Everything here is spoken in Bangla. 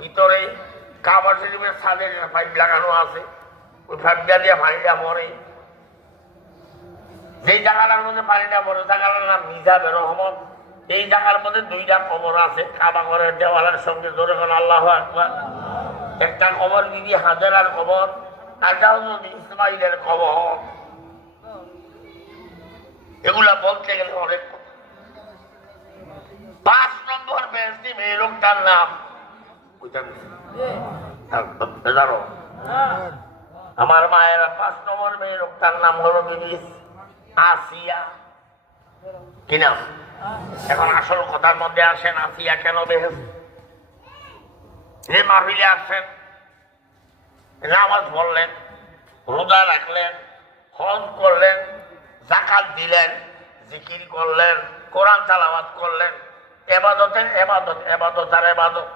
ভিতরে কাবা শরীফের ছাদের পাইপ লাগানো আছে, ওই পাইপটা দিয়ে পানিটা পড়ে। যেই জায়গাটার মধ্যে পানিটা পড়ে জায়গাটার নাম মিজাবে রহমত। এই জায়গার মধ্যে দুইটা কবর আছে, কাবা ঘরের দেওয়ালের সঙ্গে জোরে কোন আল্লাহু আকবার। একটা কবর বিবি হাজেরার কবর, একটা হলো ইসমাইলের কবর। এগুলা বলতে গেলে অনেক কথা। 5 নম্বর বেহেশতি মেয়ে লোকটার নাম আমার মায়েরা 5 নম্বর মেয়ে লোকটার নাম হলো বিবি আসিয়া। কি নাম? এখন আসল কথার মধ্যে আসেন, আসিয়া কেন বেহেশত? যে মাহফিলে আসেন, নামাজ পড়লেন, রোজা রাখলেন, হজ করলেন, যাকাত দিলেন, জিকির করলেন, কোরআন তেলাওয়াত করলেন, এবাদতের এবাদত, এবাদত আর এবাদত।